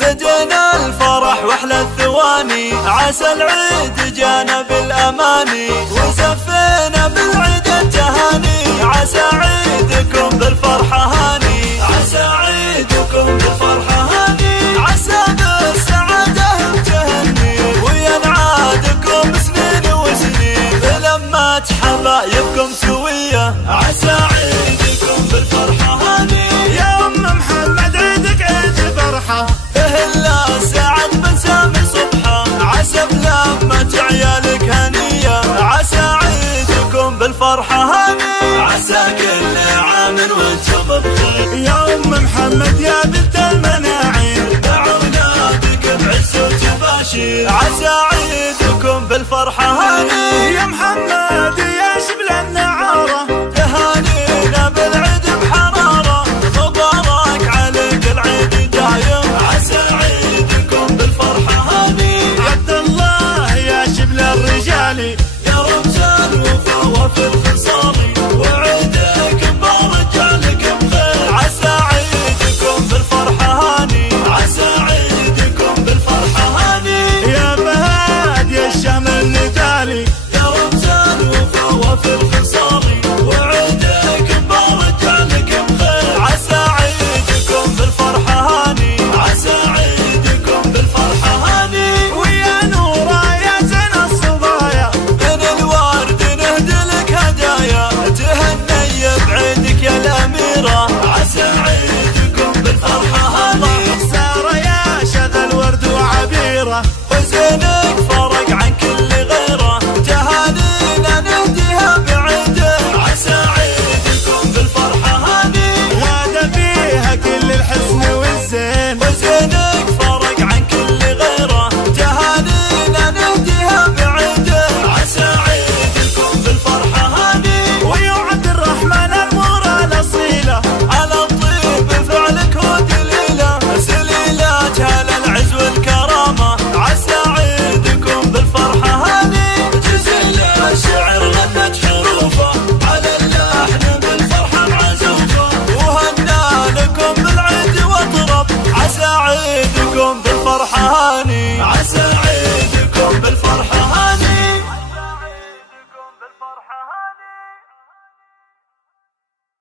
بدينا الفرح واحلى الثواني، عسى العيد جانا بالاماني، وزفينا بالعيد التهاني، عسى عيدكم بالفرحة هاني، عسى عيدكم بالفرحة هاني، عسى بالسعادة تهني، وينعادكم سنين وسنين بلمة حبايبكم سوية، عسى عيدكم بالفرحة هاني. يا أم محمد عيدك عيد فرحة، اهلا سعد بن سامي صبحة، عسى بلمة عيالك هنية، عسى عيدكم بالفرحة هاني، عسى كل عام وانتم بخير. يا أم محمد يا بنت المناعير، مع اولادك بعز وتباشير، عسى